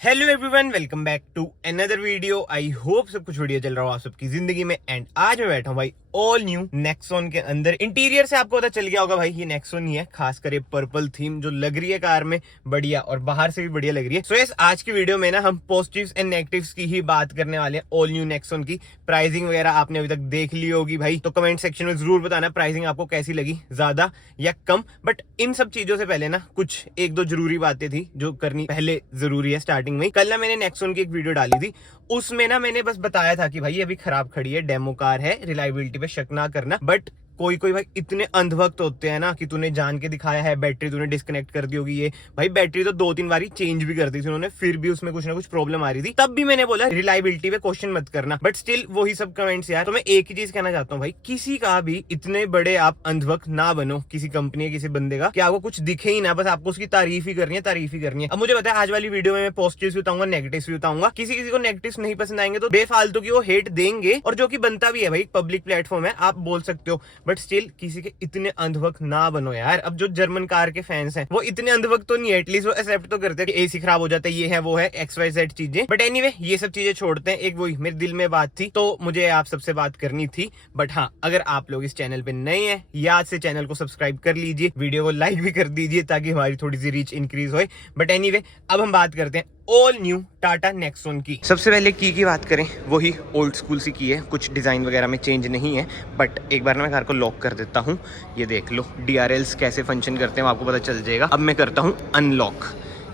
Hello everyone, welcome back to another video. I hope सब कुछ बढ़िया चल रहा हो आप सबकी जिंदगी में। एंड आज मैं बैठा हूँ भाई ऑल न्यू नेक्सॉन के अंदर। इंटीरियर से आपको पता चल गया होगा भाई ये नेक्सॉन ही है, खासकर ये पर्पल थीम जो लग रही है कार में बढ़िया और बाहर से भी बढ़िया लग रही है। सो यस, आज की वीडियो में ना हम पॉजिटिव्स एंड नेगेटिव्स की ही बात करने वाले हैं ऑल न्यू नेक्सॉन की। प्राइसिंग वगैरह आपने अभी तक देख ली होगी भाई, तो कमेंट सेक्शन में जरूर बताना प्राइसिंग आपको कैसी लगी, ज्यादा या कम। बट इन सब चीजों से पहले ना कुछ एक दो जरूरी बातें थी जो करनी पहले जरूरी है स्टार्टिंग में। कल ना मैंने नेक्सॉन की एक वीडियो डाली थी, उसमें ना मैंने बस बताया था कि भाई ये अभी खराब खड़ी है, डेमो कार है, रिलायबिलिटी पे शक ना करना। बट कोई कोई भाई इतने अंधभक्त होते हैं ना कि तूने जान के दिखाया है, बैटरी तूने डिस्कनेक्ट कर दी होगी। ये भाई बैटरी तो 2-3 बारी चेंज भी कर दी थी उन्होंने, फिर भी उसमें कुछ ना कुछ प्रॉब्लम आ रही थी। तब भी मैंने बोला रिलायबिलिटी पे क्वेश्चन मत करना, बट स्टिल वही सब कमेंट्स यार। तो मैं एक ही चीज कहना चाहता हूँ भाई, किसी का भी इतने बड़े आप अंधभक्त ना बनो किसी कंपनी या किसी बंदे का कि आपको कुछ दिखे ही ना, बस आपको उसकी तारीफ ही करनी है, तारीफ ही करनी है। अब मुझे पता है आज वाली वीडियो में मैं पॉजिटिव्स भी बताऊंगा, नेगेटिव्स भी बताऊंगा। किसी किसी को नेगेटिव्स नहीं पसंद आएंगे तो बेफालतू की वो हेट देंगे, और जो कि बनता भी है भाई, पब्लिक प्लेटफॉर्म है, आप बोल सकते हो। बट स्टिल किसी के इतने अंधभक्त ना बनो यार। अब जो जर्मन कार के फैंस हैं वो इतने अंधभक्त तो नहीं है, एटलीस्ट वो एक्सेप्ट तो करते हैं कि एसी खराब हो जाता है, ये है वो है, XYZ चीजें। बट एनीवे ये सब चीजें छोड़ते हैं, एक वही मेरे दिल में बात थी तो मुझे आप सबसे बात करनी थी। बट हाँ, अगर आप लोग इस चैनल पे नए हैं, याद से चैनल को सब्सक्राइब कर लीजिए, वीडियो को लाइक भी कर दीजिए ताकि हमारी थोड़ी सी रीच इंक्रीज हो। बट एनीवे अब हम बात करते हैं ऑल न्यू टाटा नेक्सॉन की। सबसे पहले की बात करें, वही ओल्ड स्कूल सी की है, कुछ डिजाइन वगैरह में चेंज नहीं है। बट एक बार मैं कार को लॉक कर देता हूँ, ये देख लो DRLs कैसे फंक्शन करते हैं आपको पता चल जाएगा। अब मैं करता हूँ अनलॉक,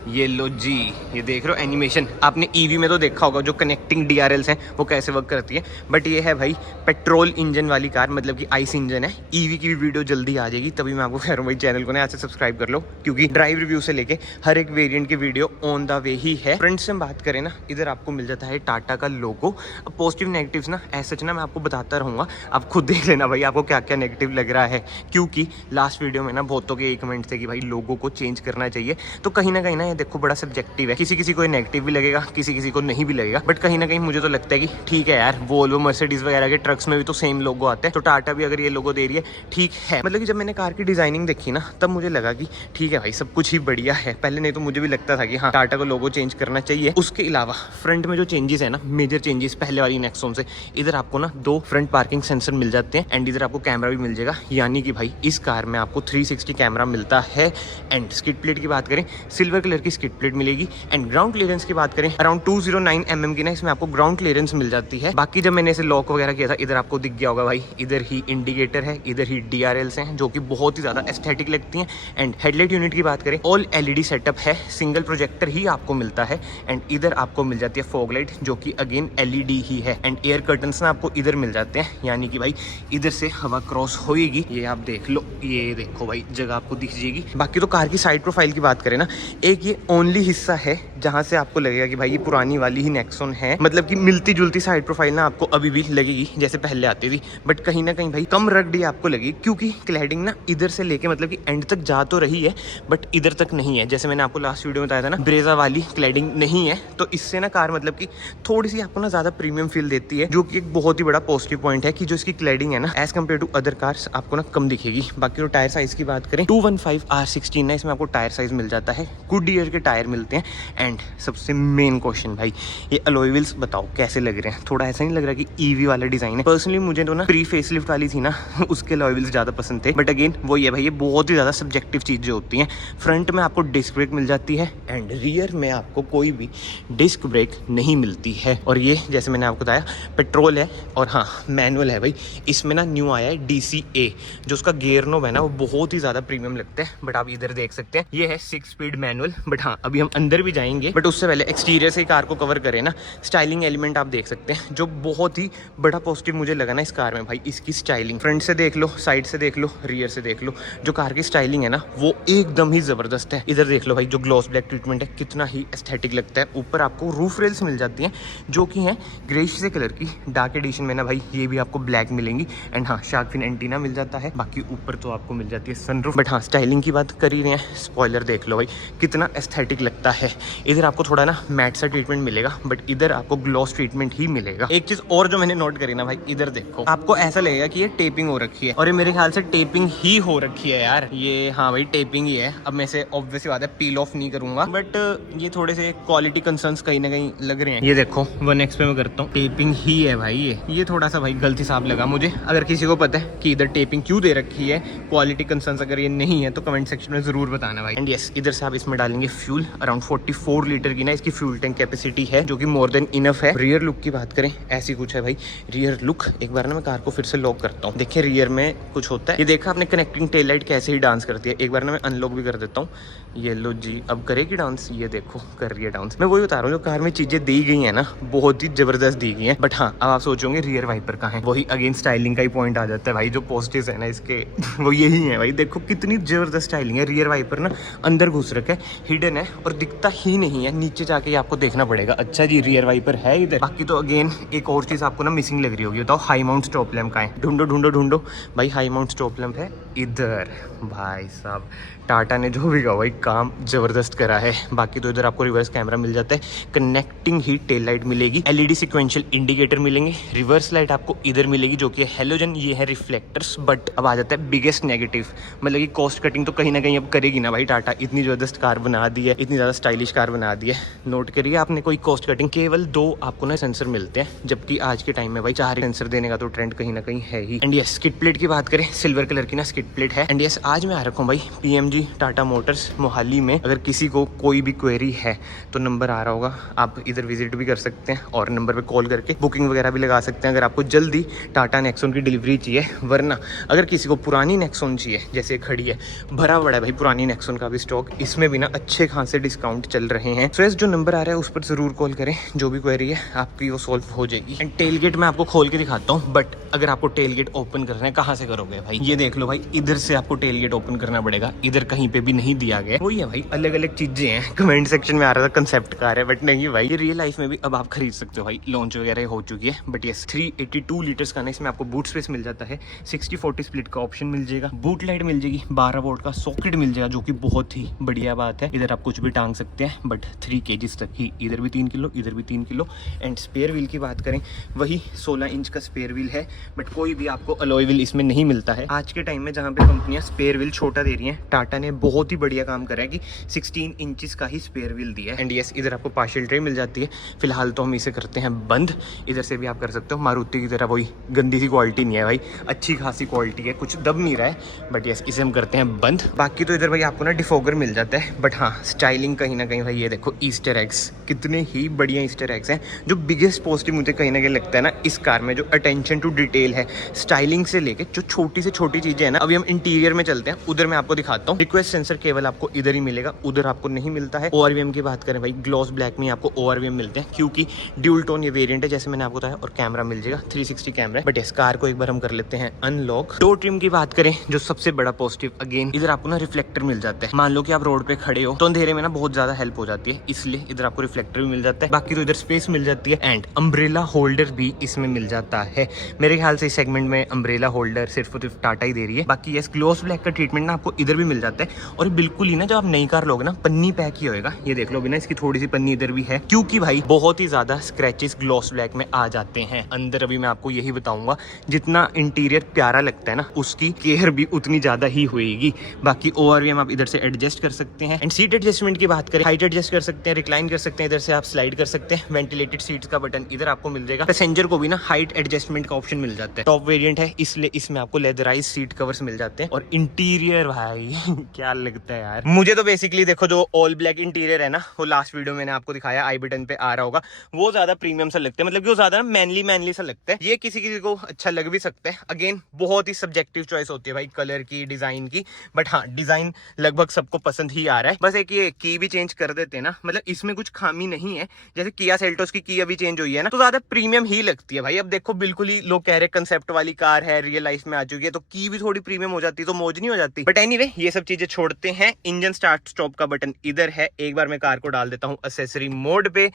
ये लो जी, ये देख रहे हो एनिमेशन। आपने ईवी में तो देखा होगा जो कनेक्टिंग DRLs हैं वो कैसे वर्क करती है। बट ये है भाई पेट्रोल इंजन वाली कार, मतलब कि आइस इंजन है। ईवी की भी वीडियो जल्दी आ जाएगी, तभी मैं आपको कह रहा हूँ भाई चैनल को ना आज से सब्सक्राइब कर लो, क्योंकि ड्राइव रिव्यू से लेके हर एक वेरिएंट की वीडियो ऑन द वे ही है। फ्रंट से हम बात करें ना, इधर आपको मिल जाता है टाटा का लोगो। अब पॉजिटिव नेगेटिव्स ना ऐसा ना मैं आपको बताता रहूँगा, आप खुद देख लेना भाई आपको क्या क्या नेगेटिव लग रहा है। क्योंकि लास्ट वीडियो में ना बहुतों के कमेंट थे कि भाई लोगो को चेंज करना चाहिए, तो कहीं ना ये देखो बड़ा सब्जेक्टिव है, किसी किसी को नेगेटिव भी लगेगा, किसी किसी को नहीं भी लगेगा। बट कहीं ना कहीं मुझे तो लगता है कि ठीक है यार, वोल्वो मर्सिडीज वगैरह के ट्रक्स में भी तो सेम लोगो आते हैं, तो टाटा भी अगर ये लोगो दे रही है ठीक है। मतलब कि जब मैंने कार की डिजाइनिंग देखी ना, तब मुझे लगा कि ठीक है भाई सब कुछ ही बढ़िया है। पहले नहीं तो मुझे भी लगता था कि हाँ टाटा को लोगो चेंज करना चाहिए। उसके अलावा फ्रंट में जो चेंजेस है ना, मेजर चेंजेस पहले वाली नेक्सॉन से, इधर आपको ना 2 फ्रंट पार्किंग सेंसर मिल जाते हैं, एंड इधर आपको कैमरा भी मिल जाएगा। यानी कि भाई इस कार में आपको 360 कैमरा मिलता है। एंड स्किड प्लेट की बात करें, सिल्वर कलर की स्किड प्लेट मिलेगी। एंड ग्राउंड क्लियरेंस की बात करें, अराउंड 209 mm की ना इसमें आपको ग्राउंड क्लियरेंस मिल जाती है। बाकी जब मैंने इसे लॉक वगैरह किया था, इधर आपको दिख गया होगा भाई, इधर ही इंडिकेटर है, इधर ही DRLs हैं जो कि बहुत ही ज्यादा एस्थेटिक लगती हैं। एंड हेडलाइट यूनिट की बात करें, ऑल LED सेटअप है, सिंगल प्रोजेक्टर ही आपको मिलता है। एंड इधर आपको मिल जाती है फॉग लाइट जो कि अगेन LED ही है। एंड एयर कर्टन्स ना आपको इधर मिल जाते हैं, यानी कि भाई इधर से हवा क्रॉस होएगी। ये आप देख लो, ये देखो भाई जगह आपको दिख जाएगी। बाकी तो कार की साइड प्रोफाइल की बात करें ना, एक ये ओनली हिस्सा है जहां से आपको लगेगा कि भाई ये पुरानी वाली ही नेक्सॉन है, मतलब कि मिलती जुलती साइड प्रोफाइल ना आपको अभी भी लगेगी जैसे पहले आती थी। बट कहीं ना कहीं भाई कम रगड़ी आपको लगेगी, क्योंकि क्लैडिंग ना इधर से लेके मतलब कि एंड तक जा तो रही है बट इधर तक नहीं है। जैसे मैंने आपको लास्ट वीडियो में बताया था ना, ब्रेजा वाली क्लैडिंग नहीं है, तो इससे ना कार मतलब कि थोड़ी सी आपको ना ज्यादा प्रीमियम फील देती है, जो कि एक बहुत ही बड़ा पॉजिटिव पॉइंट है कि जो इसकी क्लैडिंग है ना as compare to other cars आपको ना कम दिखेगी। बाकी तो टायर साइज की बात करें, 215R16 ना इसमें आपको टायर साइज मिल जाता है, गुडईयर के टायर मिलते हैं। एंड सबसे मेन क्वेश्चन भाई, ये अलॉय व्हील्स बताओ कैसे लग रहे हैं? थोड़ा ऐसा नहीं लग रहा कि ईवी वाला डिजाइन है? पर्सनली मुझे तो ना प्री फेसलिफ्ट वाली थी ना उसके अलॉय व्हील्स ज्यादा पसंद थे। बट अगेन वो ये भाई ये बहुत ही ज्यादा सब्जेक्टिव चीजें होती हैं। फ्रंट में आपको डिस्क ब्रेक मिल जाती है, एंड रियर में आपको कोई भी डिस्क ब्रेक नहीं मिलती है। और ये जैसे मैंने आपको बताया पेट्रोल है, और हाँ मैनुअल है भाई। इसमें ना न्यू आया है DCA, जो उसका गियर नोब है ना वो बहुत ही ज्यादा प्रीमियम लगता है। बट आप इधर देख सकते हैं ये है 6 स्पीड मैनुअल। बट हाँ अभी हम अंदर भी जाएंगे, बट उससे पहले एक्सटीरियर से कार को कवर करें ना, स्टाइलिंग एलिमेंट आप देख सकते हैं जो बहुत ही बड़ा पॉजिटिव मुझे लगा ना इस कार में भाई, इसकी स्टाइलिंग। फ्रंट से देख लो, साइड से देख लो, रियर से देख लो, जो कार की स्टाइलिंग है ना वो एकदम ही जबरदस्त है। इधर देख लो भाई जो ग्लॉस ब्लैक ट्रीटमेंट है कितना ही एस्थेटिक लगता है। ऊपर आपको रूफ रेल्स मिल जाती हैं जो कि हैं ग्रेश से कलर की, डार्क एडिशन में ना भाई ये भी आपको ब्लैक मिलेंगी। एंड हाँ शार्क फिन एंटीना मिल जाता है। बाकी ऊपर तो आपको मिल जाती है सनरूफ। बट हाँ स्टाइलिंग की बात कर ही रहे हैं, स्पॉइलर देख लो भाई कितना एस्थेटिक लगता है। इधर आपको थोड़ा ना मैट सा ट्रीटमेंट मिलेगा, बट इधर आपको ग्लॉस ट्रीटमेंट ही मिलेगा। एक चीज और जो मैंने नोट करी ना भाई, इधर देखो, आपको ऐसा लगेगा कि ये टेपिंग हो रखी है, और ये मेरे ख्याल से टेपिंग ही हो रखी है यार। ये हाँ भाई टेपिंग ही है। अब मैं इसे ऑब्वियसली बात है पील ऑफ नहीं करूंगा, बट ये थोड़े से क्वालिटी कंसर्न्स कहीं ना कहीं लग रहे हैं। ये देखो 1x पे मैं करता हूँ, टेपिंग ही है भाई। ये थोड़ा सा भाई गलत हिसाब लगा मुझे। अगर किसी को पता है कि इधर टेपिंग क्यों दे रखी है, क्वालिटी कंसर्न्स अगर ये नहीं है, तो कमेंट सेक्शन में जरूर बताना भाई। एंड यस, इधर से आप इसमें डालेंगे फ्यूल। अराउंड 44 लीटर की ना इसकी फ्यूल टैंक कैपेसिटी है, जो कि मोर देन इनफ है। रियर लुक की बात करें, ऐसी कुछ है भाई रियर लुक। एक बार ना मैं कार को फिर से लॉक करता हूँ, देखिए रियर में कुछ होता है। ये देखा आपने कनेक्टिंग टेल लाइट कैसे ही डांस करती है। एक बार ना मैं अनलॉक भी कर देता हूँ। ये लो जी, अब करेगी डांस। ये देखो कर रही है डांस। मैं वही बता रहा हूँ, जो कार में चीजें दी गई है ना, बहुत ही जबरदस्त दी गई है। बट हाँ, अब आप सोचोगे रियर वाइपर कहाँ है। वही अगेन स्टाइलिंग का ही पॉइंट आ जाता है भाई। जो पॉजिटिव्स है ना इसके वो यही है भाई। देखो कितनी जबरदस्त स्टाइलिंग है। रियर वाइपर ना अंदर घुस रखा है, हिडन है और दिखता ही नहीं है। नीचे जाके आपको देखना पड़ेगा। अच्छा जी, रियर वाइपर है इधर। बाकी तो अगेन एक और चीज आपको ना मिसिंग लग रही होगी। बताओ हाई माउंट स्टॉप लैम्प कहाँ है? ढूंढो ढूंढो ढूंढो भाई। हाई माउंट स्टॉप लैम्प है इधर। भाई साहब टाटा ने जो भी कहा भाई काम जबरदस्त करा है। बाकी तो इधर आपको रिवर्स कैमरा मिल जाता है, कनेक्टिंग ही टेल लाइट मिलेगी, एलईडी सिक्वेंशियल इंडिकेटर मिलेंगे, रिवर्स लाइट आपको इधर मिलेगी जो कि हैलोजन, ये है रिफ्लेक्टर्स। बट अब आ जाता है बिगेस्ट नेगेटिव, मतलब कि कॉस्ट कटिंग तो कहीं ना कहीं अब करेगी ना भाई टाटा। इतनी जबरदस्त कार बना दी है, इतनी ज़्यादा स्टाइलिश कार बना दी है। नोट करिए आपने कोई कॉस्ट कटिंग, केवल 2 आपको ना सेंसर मिलते हैं, जबकि आज के टाइम में भाई 4 सेंसर देने का तो ट्रेंड कहीं ना कहीं है ही। एंड यस, स्किड प्लेट की बात करें, सिल्वर कलर की ना स्किड प्लेट है। एंड यस, आज मैं आ रखा हूँ भाई PMG टाटा मोटर्स मोहाली में। अगर किसी को कोई भी क्वेरी है तो नंबर आ रहा होगा, आप इधर विजिट भी कर सकते हैं और नंबर पे कॉल करके बुकिंग वगैरह भी लगा सकते हैं अगर आपको जल्दी टाटा नेक्सॉन की डिलीवरी चाहिए। वरना अगर किसी को पुरानी नेक्सॉन चाहिए, जैसे खड़ी है, भरा पड़ा है भाई पुरानी नेक्सॉन का भी स्टॉक, इसमें भी ना अच्छे खासे डिस्काउंट चल रहे हैं। सो जो नंबर आ रहा है उस पर जरूर कॉल करें, जो भी क्वेरी है आपकी वो सॉल्व हो जाएगी। एंड टेल गेट मैं आपको खोल के दिखाता हूँ, बट अगर आपको टेल गेट ओपन करना है, कहाँ से करोगे भाई? ये देख लो भाई, इधर से आपको टेल गेट ओपन करना पड़ेगा, इधर कहीं पे भी नहीं दिया गया। वही है भाई, अलग अलग चीजें हैं। कमेंट सेक्शन में आ रहा था कंसेप्ट कार है, बट नहीं भाई, ये रियल लाइफ में भी अब आप खरीद सकते हो भाई। लॉन्च वगैरह हो चुकी है। बट यस, 382 लीटर्स का ना इसमें आपको बूट स्पेस मिल जाता है, 60-40 स्प्लिट का ऑप्शन मिल जाएगा, बूट लाइट मिल जाएगी, 12 वोल्ट का सॉकेट मिल जाएगा, जो कि बहुत ही बढ़िया बात है। इधर आप कुछ भी टांग सकते हैं, बट 3 kg तक ही। इधर भी 3 किलो, इधर भी 3 किलो। एंड स्पेयर व्हील की बात करें, वही 16 इंच का स्पेयर व्हील है, बट कोई भी आपको अलॉय व्हील इसमें नहीं मिलता है। आज के टाइम में जहाँ पे कंपनियां स्पेयर व्हील छोटा दे रही हैं, टाटा ने बहुत ही बढ़िया काम करा है कि 16 इंचेस का ही स्पेयर व्हील दिया है। एंड यस, इधर आपको पार्शियल ट्रे मिल जाती है। फिलहाल तो हम इसे करते हैं बंद। इधर से भी आप कर सकते हो। मारुति की तरह वही गंदी सी क्वालिटी नहीं है भाई, अच्छी खासी क्वालिटी है, कुछ दब नहीं रहा है। बट यस, इसे हम करते हैं बंद। बाकी तो इधर भाई आपको ना डिफोगर मिल जाता है। बट हाँ, स्टाइलिंग कहीं ना कहीं भाई, ये देखो ईस्टर एग्स, कितने ही बढ़िया ईस्टर एग्स हैं। जो बिगेस्ट पॉजिटिव मुझे कहीं ना कहीं लगता है ना इस कार में, जो अटेंशन टू डिटेल है, स्टाइलिंग से लेके जो छोटी से छोटी चीजें हैं ना। अभी हम इंटीरियर में चलते हैं, उधर मैं आपको दिखाता हूँ। रिक्वेस्ट सेंसर केवल आपको इधर ही मिलेगा, उधर आपको नहीं मिलता है। ORVM की बात करें भाई, ग्लॉस ब्लैक में आपको ORVM मिलते हैं, क्योंकि ड्यूल टोन ये वेरिएंट है, जैसे मैंने आपको बताया। और कैमरा मिल जाएगा, 360 कैमरा है। बट इस कार को एक बार हम कर लेते हैं अनलॉक। डोर ट्रिम की बात करें, जो सबसे बड़ा पॉजिटिव, अगेन इधर आपको ना रिफ्लेक्टर मिल जाता है। मान लो कि आप रोड पे खड़े हो तो अंधेरे में ना बहुत ज्यादा हेल्प हो जाती है, इसलिए इधर आपको रिफ्लेक्टर भी मिल जाता है। बाकी तो इधर स्पेस मिल जाती है। एंड अम्ब्रेला होल्डर भी इसमें मिल जाता है। मेरे ख्याल से इस सेगमेंट में अम्ब्रेला होल्डर सिर्फ टाटा ही दे रही है। बाकी यस, ग्लॉस ब्लैक का ट्रीटमेंट ना आपको इधर भी मिल जाता है। और बिल्कुल ही ना, जब आप नई कार लोगे ना, पन्नी पैक ही होएगा। ये देख लो भी ना, इसकी थोड़ी सी पन्नी इधर भी है, क्योंकि भाई बहुत ही ज्यादा स्क्रैचेस ग्लॉस ब्लैक में आ जाते हैं अंदर। अभी मैं आपको यही बताऊंगा, जितना इंटीरियर प्यारा लगता है ना, उसकी केयर भी उतनी ज्यादा ही होएगी। बाकी ORVM आप इधर से एडजस्ट कर सकते हैं। एंड सीट एडजस्टमेंट की बात करें, हाइट एडजस्ट कर सकते हैं, रिक्लाइन कर सकते हैं, इधर से आप स्लाइड कर सकते हैं। वेंटिलेटेड सीट्स का बटन इधर आपको मिल जाएगा। पैसेंजर को भी ना हाइट एडजस्टमेंट का ऑप्शन मिल जाता है। टॉप वेरिएंट है, इसलिए इसमें आपको लेदराइज सीट कवर्स मिल जाते हैं। और इंटीरियर भाई क्या लगता है यार, मुझे तो बेसिकली देखो, जो ऑल ब्लैक इंटीरियर है ना, वो लास्ट वीडियो मैंने आपको दिखाया, आई बटन पे आ रहा होगा, वो ज्यादा प्रीमियम सा लगता है। मतलब कि वो ज्यादा मैनली सा लगता है। ये किसी किसी को अच्छा लग भी सकता है। अगेन बहुत ही सब्जेक्टिव चॉइस होती है भाई, कलर की, डिजाइन की। बट हाँ, डिजाइन लगभग सबको पसंद ही आ रहा है। बस एक ये की भी चेंज कर देते हैं ना, मतलब इसमें कुछ खामी नहीं है। जैसे किया सेल्टोस की अभी चेंज हुई है ना, तो ज्यादा प्रीमियम ही लगती है भाई। अब देखो, बिल्कुल ही लोग कह रहे कंसेप्ट वाली कार है, रियल लाइफ में आ चुकी है, तो की भी थोड़ी प्रीमियम हो जाती तो मौज नहीं हो जाती। बट एनीवे, ये सब चीजें छोड़ते हैं। इंजन स्टार्ट स्टॉप का बटन इधर है। एक बार मैं कार को डाल देता हूँ एक्सेसरी मोड पे।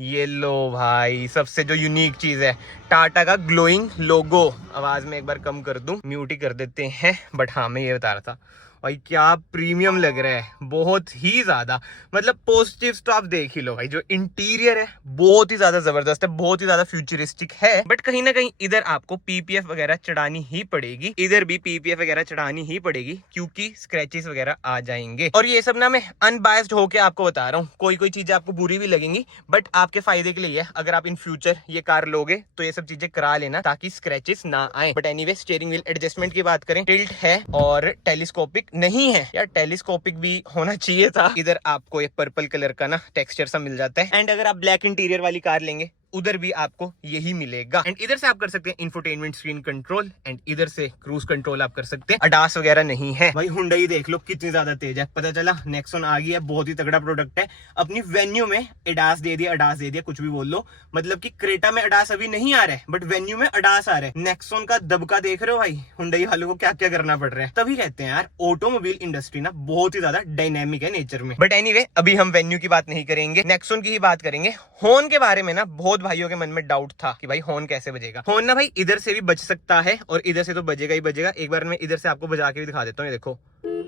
ये लो भाई, सबसे जो यूनिक चीज है, टाटा का ग्लोइंग लोगो। आवाज में एक बार कम कर दूं, म्यूट ही कर देते हैं। बट हाँ, मैं ये बता रहा था, भाई क्या प्रीमियम लग रहा है, बहुत ही ज्यादा। मतलब पॉजिटिव्स तो आप देख ही लो भाई, जो इंटीरियर है बहुत ही ज्यादा जबरदस्त है, बहुत ही ज्यादा फ्यूचरिस्टिक है। बट कहीं ना कहीं इधर आपको पीपीएफ वगैरह चढ़ानी ही पड़ेगी, इधर भी पीपीएफ वगैरह चढ़ानी ही पड़ेगी, क्योंकि स्क्रैचेस वगैरह आ जाएंगे। और ये सब ना मैं अनबायस्ड होके आपको बता रहा हूँ, कोई कोई चीजें आपको बुरी भी लगेंगी बट आपके फायदे के लिए है। अगर आप इन फ्यूचर ये कार लोगे तो ये सब चीजें करा लेना ताकि स्क्रैचेस ना आए। But anyway, steering wheel adjustment की बात करें, टिल्ट है और टेलीस्कोपिक नहीं है यार, टेलीस्कोपिक भी होना चाहिए था। इधर आपको ये पर्पल कलर का ना टेक्सचर सा मिल जाता है। एंड अगर आप ब्लैक इंटीरियर वाली कार लेंगे उधर भी आपको यही मिलेगा। एंड इधर से आप कर सकते हैं इंफोटेनमेंट स्क्रीन कंट्रोल, एंड इधर से क्रूज कंट्रोल आप कर सकते हैं। अडास वगैरह नहीं है भाई। हुंडई देख लो कितनी ज्यादा तेज है, पता चला नेक्सॉन आ गई है, बहुत ही तगड़ा प्रोडक्ट है। अपनी वेन्यू में अडास दे दिया, अडास दे दिया, कुछ भी बोल लो। मतलब कि क्रेटा में अडास अभी नहीं आ रहा है बट वेन्यू में अडास आ रहा है। नेक्सॉन का दबका देख रहे हो भाई, हुंडई वालों को क्या क्या करना पड़ रहा है। तभी कहते हैं यार ऑटोमोबाइल इंडस्ट्री ना बहुत ही ज्यादा डायनेमिक है नेचर में। बट एनीवे, अभी हम वेन्यू की बात नहीं करेंगे, नेक्सॉन की ही बात करेंगे। हॉर्न के बारे में ना बहुत भाइयों के मन में डाउट था कि भाई हॉर्न कैसे बजेगा। हॉर्न ना भाई इधर से भी बज सकता है और इधर से तो बजेगा ही बजेगा। एक बार मैं इधर से आपको बजा के भी दिखा देता हूँ। ये देखो,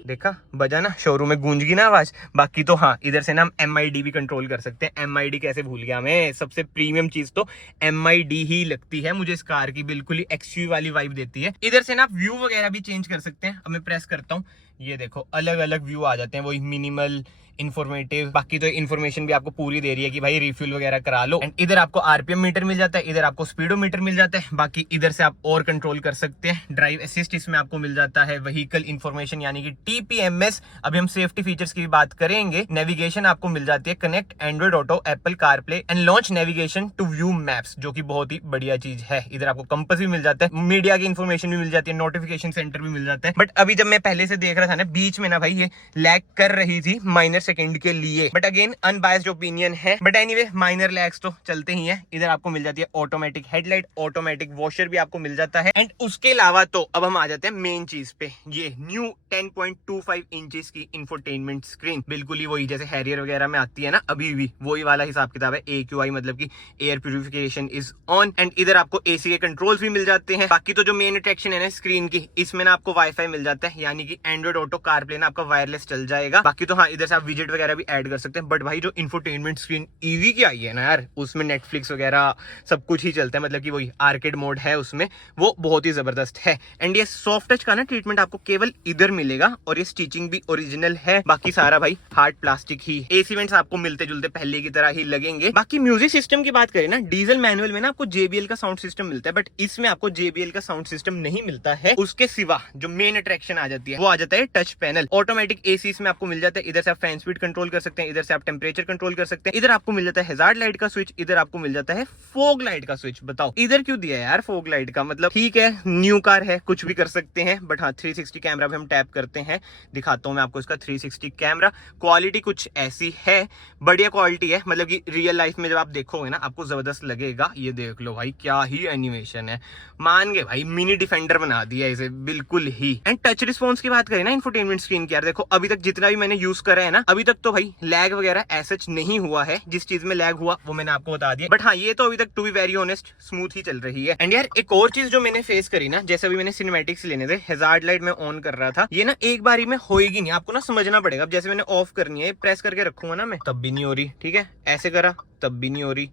देखा बजा ना, शोरूम में गूंज गई ना आवाज। बाकी तो हाँ, इधर से ना हम MID भी कंट्रोल कर सकते हैं। MID कैसे भूल गया मैं, सबसे प्रीमियम चीज तो MID ही लगती है मुझे इस कार की, बिल्कुल ही XUV वाली वाइब देती है। इधर से ना आप व्यू वगैरह भी चेंज कर सकते हैं। अब मैं प्रेस करता हूँ, ये देखो अलग अलग व्यू आ जाते हैं, वही मिनिमल, इन्फॉर्मेटिव। बाकी तो इन्फॉर्मेशन भी आपको पूरी दे रही है कि भाई रिफ्यूल वगैरह करा लो। एंड इधर आपको RPM मीटर मिल जाता है, इधर आपको स्पीडोमीटर मिल जाता है। बाकी इधर से आप और कंट्रोल कर सकते हैं। ड्राइव असिस्ट इसमें आपको मिल जाता है, व्हीकल इन्फॉर्मेशन यानी कि TPMS। अभी हम सेफ्टी फीचर्स की भी बात करेंगे। नेविगेशन आपको मिल जाती है, connect Android Auto, Apple CarPlay and launch navigation to view maps, जो कि बहुत ही बढ़िया चीज है। इधर आपको कंपास भी मिल जाता है, मीडिया की इन्फॉर्मेशन भी मिल जाती है, नोटिफिकेशन सेंटर भी मिल जाता है। बट अभी जब मैं पहले से देख रहा था ना, बीच में ना भाई ये लैग कर रही थी माइनर सेकंड के लिए, बट अगेन अनबायस्ड ओपिनियन है। बट एनीवे, माइनर लैग्स तो चलते ही हैं। इधर आपको मिल जाती है ऑटोमेटिक हेडलाइट, ऑटोमेटिक वॉशर भी आपको मिल जाता है। एंड उसके अलावा तो अब हम आ जाते हैं मेन चीज पे, ये न्यू 10.25 इंचेस की इंफोटेनमेंट स्क्रीन, बिल्कुल ही वही जैसे हैरियर वगैरह में आती है ना, अभी भी वही वाला हिसाब किताब है। AQI मतलब कि air purification is on. And इधर आपको AC के कंट्रोल्स भी मिल जाते हैं। बाकी तो जो मेन अट्रैक्शन है ना स्क्रीन की, इसमें ना आपको वाईफाई मिल जाता है, यानी कि एंड्रॉइड ऑटो, कारप्ले ना आपका वायरलेस चल जाएगा। बाकी तो हाँ, इधर से आप विजेट वगैरह भी ऐड कर सकते हैं। बट भाई जो इंफोटेनमेंट स्क्रीन EV की आई है ना यार, उसमें नेटफ्लिक्स वगैरह सब कुछ ही चलता है। मतलब कि वही आर्केड मोड है उसमें, वो बहुत ही जबरदस्त है। एंड ये सॉफ्ट टच का ना ट्रीटमेंट आपको केवल इधर मिलेगा, और ये स्टिचिंग भी ओरिजिनल है। बाकी सारा भाई हार्ड प्लास्टिक ही। AC वेंट्स आपको मिलते जुलते पहले की तरह ही लगेंगे। बाकी म्यूजिक सिस्टम की बात करें ना, डीजल मैनुअल में ना आपको JBL का साउंड सिस्टम मिलता है, बट इसमें आपको JBL का साउंड सिस्टम नहीं मिलता है। उसके सिवा जो मेन अट्रैक्शन आ जाती है वो आ जाता है टच पैनल। ऑटोमेटिक AC इसमें आपको मिल जाता है। इधर से आप फैन स्पीड कंट्रोल कर सकते हैं, इधर से आप टेम्परेचर कंट्रोल कर सकते हैं। इधर आपको मिल जाता है हैजार्ड लाइट का स्विच, इधर आपको मिल जाता है फॉग लाइट का स्विच। बताओ इधर क्यों दिया है यार फॉग लाइट का, मतलब ठीक है न्यू कार है, कुछ भी कर सकते हैं। बट हाँ, 360 कैमरा भी हम टैप करते हैं, दिखाता हूँ मैं आपको इसका 360 कैमरा। क्वालिटी कुछ ऐसी है, बढ़िया क्वालिटी है। मतलब कि रियल लाइफ में जब आप देखोगे ना आपको जबरदस्त लगेगा। ये देख लो भाई, क्या ही एनिमेशन है, मान गए भाई, मिनी डिफेंडर बना दिया इसे बिल्कुल ही। एंड टच रिस्पॉन्स की बात करें ना इंफोटेनमेंट स्क्रीन की, यार देखो अभी तक जितना भी मैंने यूज करा है ना, अभी तक तो भाई लैग वगैरह ऐसा नहीं हुआ है। जिस चीज में लैग हुआ वो मैंने आपको बता दिया। बट हाँ, ये तो अभी तक to be very honest smooth ही चल रही है। एंड यार एक और चीज जो मैंने फेस करी ना, जैसे अभी मैंने सिनेमैटिक्स लेने थे, हैजार्ड लाइट में ऑन कर रहा था, ये ना एक बारी में होएगी नहीं, आपको ना समझना पड़ेगा। अब जैसे मैंने ऑफ करनी है, प्रेस करके रखूंगा ना मैं, तब भी नहीं हो रही, ठीक है, ऐसे करा तब भी नहीं हो रही।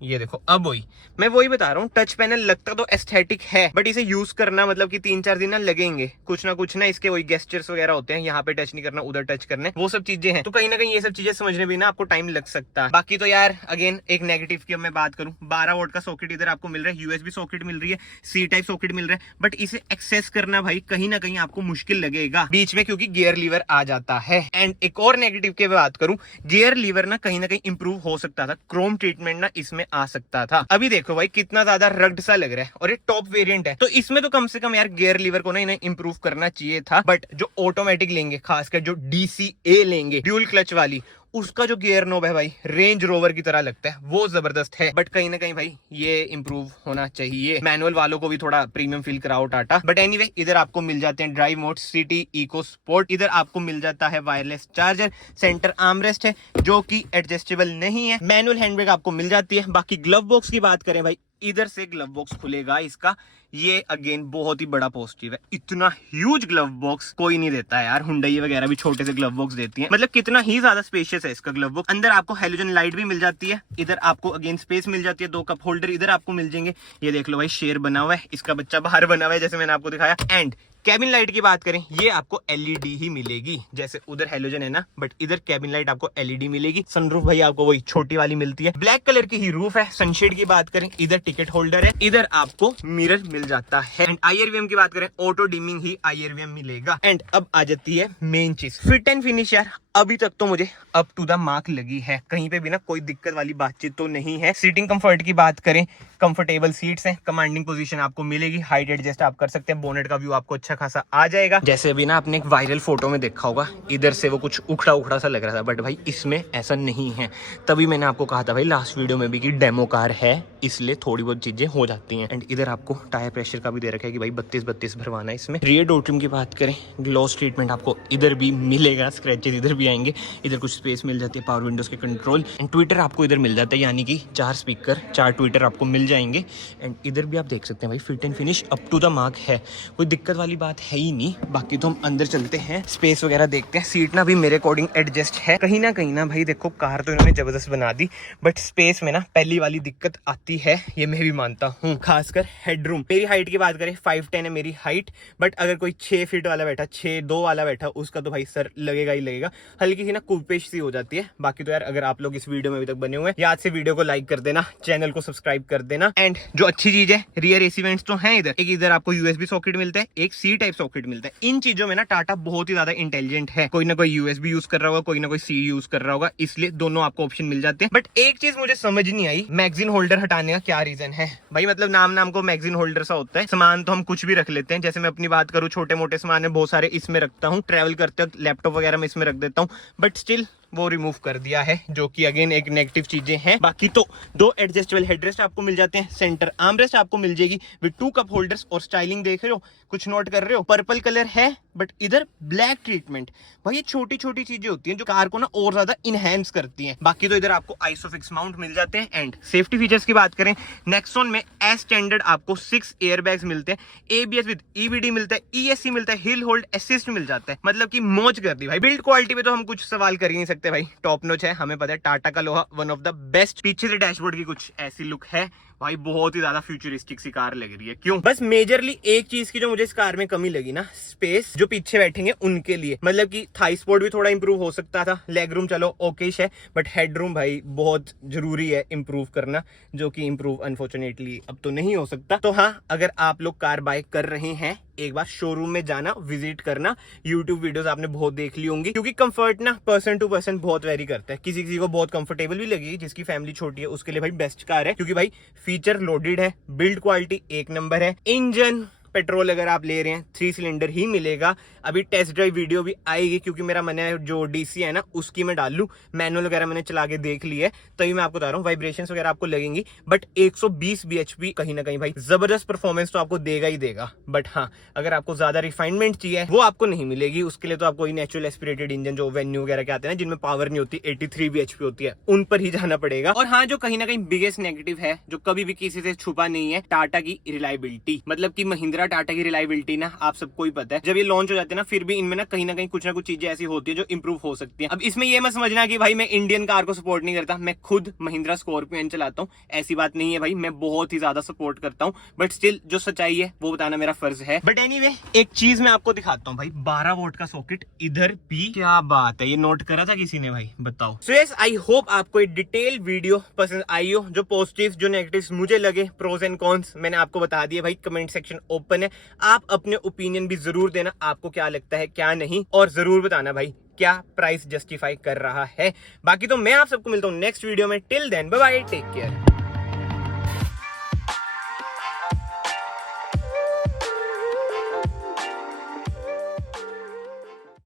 ये देखो अब वही मैं वही बता रहा हूँ, टच पैनल लगता तो एस्थेटिक है, बट इसे यूज करना मतलब कि 3-4 दिन ना लगेंगे, कुछ ना इसके वही गेस्चर्स वगैरह होते हैं, यहाँ पे टच नहीं करना, उधर टच करने, वो सब चीजें हैं। तो कहीं ना कहीं ये सब चीजें समझने भी ना आपको टाइम लग सकता है। बाकी तो यार अगेन एक नेगेटिव की अब मैं बात करूँ, 12 वोल्ट का सॉकेट इधर आपको मिल रहा है, USB सॉकेट मिल रही है, C टाइप सॉकेट मिल रहा है, बट इसे एक्सेस करना भाई कहीं ना कहीं आपको मुश्किल लगेगा बीच में, क्योंकि गियर लीवर आ जाता है। एंड एक और नेगेटिव की बात करूं, गियर लीवर ना कहीं इंप्रूव हो सकता था, क्रोम ट्रीटमेंट ना इसमें आ सकता था। अभी देखो भाई कितना ज्यादा रग्ड सा लग रहा है, और ये टॉप वेरिएंट है, तो इसमें तो कम से कम यार गियर लीवर को ना इन्हें इंप्रूव करना चाहिए था। बट जो ऑटोमेटिक लेंगे, खासकर जो DCA लेंगे ड्यूल क्लच वाली, उसका जो गियर नोब है भाई रेंज रोवर की तरह लगता है, वो जबरदस्त है। बट कहीं ना कहीं भाई ये इंप्रूव होना चाहिए, मैनुअल वालों को भी थोड़ा प्रीमियम फील कराओ टाटा। बट एनीवे, इधर आपको मिल जाते हैं drive mode, city, eco sport, इधर आपको मिल जाता है वायरलेस चार्जर, सेंटर आर्मरेस्ट है जो कि एडजस्टेबल नहीं है, मैनुअल हैंडब्रेक आपको मिल जाती है। बाकी ग्लव बॉक्स की बात करें भाई, इधर से ग्लव बॉक्स खुलेगा इसका। ये अगेन बहुत ही बड़ा पॉजिटिव है, इतना ह्यूज ग्लव बॉक्स कोई नहीं देता है यार। हुंडई वगैरह भी छोटे से ग्लव बॉक्स देती है, मतलब कितना ही ज्यादा स्पेशियस है इसका ग्लव बॉक्स। अंदर आपको हेलोजन लाइट भी मिल जाती है, इधर आपको अगेन स्पेस मिल जाती है, 2 कप होल्डर इधर आपको मिल जाएंगे। ये देख लो भाई शेर बना हुआ है, इसका बच्चा बाहर बना हुआ है जैसे मैंने आपको दिखाया। एंड कैबिन लाइट की बात करें, ये आपको एलईडी ही मिलेगी, जैसे उधर हेलोजन है ना, बट इधर कैबिन लाइट आपको एलईडी मिलेगी। सनरूफ भाई आपको वही छोटी वाली मिलती है, ब्लैक कलर की ही रूफ है। सनशेड की बात करें, इधर टिकट होल्डर है, इधर आपको मिरर मिल जाता है। एंड आईआरवीएम की बात करें, ऑटो डिमिंग ही आईआरवीएम मिलेगा। एंड अब आ जाती है मेन चीज, फिट एंड फिनिश यार। अभी तक तो मुझे अप टू द मार्क लगी है, कहीं पे भी ना कोई दिक्कत वाली बातचीत तो नहीं है। सीटिंग कंफर्ट की बात करें, कंफर्टेबल सीट्स हैं, कमांडिंग पोजीशन आपको मिलेगी, हाइट एडजस्ट आप कर सकते हैं, बोनेट का व्यू आपको अच्छा खासा आ जाएगा। जैसे अभी ना आपने एक वायरल फोटो में देखा होगा, इधर से वो कुछ उखड़ा उखड़ा सा लग रहा था, बट भाई इसमें ऐसा नहीं है। तभी मैंने आपको कहा था भाई लास्ट वीडियो में भी कि डेमो कार है, इसलिए थोड़ी बहुत चीजें हो जाती हैं। एंड इधर आपको टायर प्रेशर का भी दे रखा है कि भाई 32 भरवाना है इसमें। रियर डोर ट्रिम की बात करें, ग्लॉस ट्रीटमेंट आपको इधर भी मिलेगा, स्क्रैचेस इधर भी आएंगे, इधर कुछ स्पेस मिल जाती है, पावर विंडोज के कंट्रोल। एंड ट्विटर आपको इधर मिल जाता है, यानी कि 4 स्पीकर 4 ट्विटर आपको मिल जाएंगे। एंड इधर भी आप देख सकते हैं भाई fit and finish up to the mark है, कोई दिक्कत वाली बात है ही नहीं। बाकी तो हम अंदर चलते हैं, स्पेस वगैरह देखते हैं। सीट ना भी मेरे अकॉर्डिंग एडजस्ट है, कहीं ना भाई देखो कार तो इन्होंने जबरदस्त बना दी, बट स्पेस में ना पहली वाली दिक्कत आती है, ये मैं भी मानता हूँ। खासकर हेडरूम, मेरी हाइट की बात करें 5'10" है मेरी हाइट, बट अगर कोई 6 फीट वाला बैठा, 6'2" वाला बैठा, उसका तो भाई सर लगेगा ही लगेगा, हल्की सी ना कुपेश सी हो जाती है। बाकी तो यार अगर आप लोग इस वीडियो में अभी तक बने हुए हैं, याद से वीडियो को लाइक कर देना, चैनल को सब्सक्राइब कर देना। एंड जो अच्छी चीज है, रियर एसी वेंट्स तो हैं इधर, एक इधर आपको यूएसबी सॉकेट मिलता है, एक सी टाइप सॉकेट मिलता है। इन चीजों में ना टाटा बहुत ही ज्यादा इंटेलिजेंट है, कोई ना कोई यूएसबी यूज कर रहा होगा, कोई ना कोई सी यूज कर रहा होगा, इसलिए दोनों आपको ऑप्शन मिल जाते हैं। बट एक चीज मुझे समझ नहीं आई, मैगजीन होल्डर हटाने का क्या रीजन है भाई? मतलब नाम को मैगजीन होल्डर सा होता है, सामान तो हम कुछ भी रख लेते हैं। जैसे मैं अपनी बात करूं, छोटे मोटे सामान है बहुत सारे इसमें रखता हूँ, ट्रैवल करते वक्त लैपटॉप वगैरह में इसमें रख देता हूँ, बट स्टिल वो रिमूव कर दिया है, जो कि अगेन एक नेगेटिव चीजें हैं। बाकी तो 2 एडजस्टेबल हेडरेस्ट आपको मिल जाते हैं, सेंटर आर्मरेस्ट आपको मिल जाएगी विद 2 कप होल्डर्स। और स्टाइलिंग देख रहे हो, कुछ नोट कर रहे हो, पर्पल कलर है बट इधर ब्लैक ट्रीटमेंट। भाई ये छोटी छोटी चीजें होती हैं जो कार को ना और ज्यादा इनहेंस करती हैं। बाकी तो इधर आपको आइसोफिक्स माउंट मिल जाते हैं। एंड सेफ्टी फीचर्स की बात करें, नेक्सॉन में एज स्टैंडर्ड आपको 6 एयरबैग्स मिलते हैं, एबीएस विद ईबीडी मिलता है, ईएससी मिलता है, हिल होल्ड असिस्ट मिल जाता है, मतलब कि मौज कर दी भाई। बिल्ड क्वालिटी पे तो हम कुछ सवाल कर ही नहीं सकते भाई, टॉप नॉच है, हमें पता है टाटा का लोहा वन ऑफ द बेस्ट। पीछे से डैशबोर्ड की कुछ ऐसी लुक है भाई, बहुत ही ज्यादा फ्यूचरिस्टिक सी कार लग रही है। क्यों? बस मेजरली एक चीज की जो मुझे इस कार में कमी लगी ना, स्पेस, जो पीछे बैठेंगे उनके लिए, मतलब कि थाई स्पोर्ट भी थोड़ा इंप्रूव हो सकता था, लेग रूम चलो ओकेश है, बट हेड रूम भाई बहुत जरूरी है इंप्रूव करना, जो कि इंप्रूव अनफॉर्चुनेटली अब तो नहीं हो सकता। तो हाँ, अगर आप लोग कार बाय कर रहे हैं, एक बार शोरूम में जाना, विजिट करना। यूट्यूब वीडियोस आपने बहुत देख ली होंगी, क्योंकि कंफर्ट ना पर्सन टू पर्सन बहुत वेरी करता है। किसी को बहुत कंफर्टेबल भी लगेगी, जिसकी फैमिली छोटी है उसके लिए भाई बेस्ट कार है, क्योंकि भाई फीचर लोडेड है, बिल्ड क्वालिटी एक नंबर है। इंजन पेट्रोल अगर आप ले रहे हैं 3 सिलेंडर ही मिलेगा। अभी टेस्ट ड्राइव वीडियो भी आएगी, क्योंकि मेरा मन है जो डीसी है ना उसकी मैं डाल लूं, मैनुअल वगैरह मैंने चला के देख ली है, तभी मैं आपको बता रहा हूँ। वाइब्रेशंस वगैरह आपको लगेंगी, बट 120 bhp कहीं ना कहीं भाई जबरदस्त परफॉर्मेंस तो आपको देगा ही देगा। बट हाँ, अगर आपको ज्यादा रिफाइनमेंट चाहिए वो आपको नहीं मिलेगी, उसके लिए तो आपको नेचुरल एस्पिरेटेड इंजन जो वेन्यू वगैरह के आते हैं ना, जिनमें पावर नहीं होती, 83 bhp होती है, उन पर ही जाना पड़ेगा। और हाँ, जो कहीं ना कहीं बिगेस्ट नेगेटिव है, जो कभी भी किसी से छुपा नहीं है, टाटा की रिलायबिलिटी। मतलब कि महिंद्रा टाटा की रिलायबिलिटी ना आप सबको ही पता है, जब ये लॉन्च हो जाते हैं ना, फिर भी इनमें ना कहीं कुछ चीजें ऐसी होती है जो इंप्रूव हो सकती है। अब इसमें ये मत समझना कि भाई मैं इंडियन कार को सपोर्ट नहीं करता, मैं खुद महिंद्रा स्कॉर्पियो एन चलाता हूँ, ऐसी बात नहीं है भाई, मैं बहुत ही ज्यादा सपोर्ट करता हूँ, बट स्टिल जो सच्चाई है वो बताना मेरा फर्ज है। बट एनीवे, एक चीज मैं आपको दिखाता हूँ भाई, 12 वोल्ट का सॉकेट इधर भी, क्या बात है, ये नोट करा था किसी ने भाई, बताओ। सो यस, आई होप आपको एक डिटेल वीडियो पसंद आई हो, जो पॉजिटिव जो नेगेटिव मुझे लगे, प्रोज एंड कॉन्स मैंने आपको बता दिए भाई। कमेंट सेक्शन ओपन है, आप अपने ओपिनियन भी जरूर देना, आपको क्या लगता है क्या नहीं, और जरूर बताना भाई क्या प्राइस जस्टिफाई कर रहा है। बाकी तो मैं आप सबको मिलता हूं नेक्स्ट वीडियो में। Till then bye bye, take care.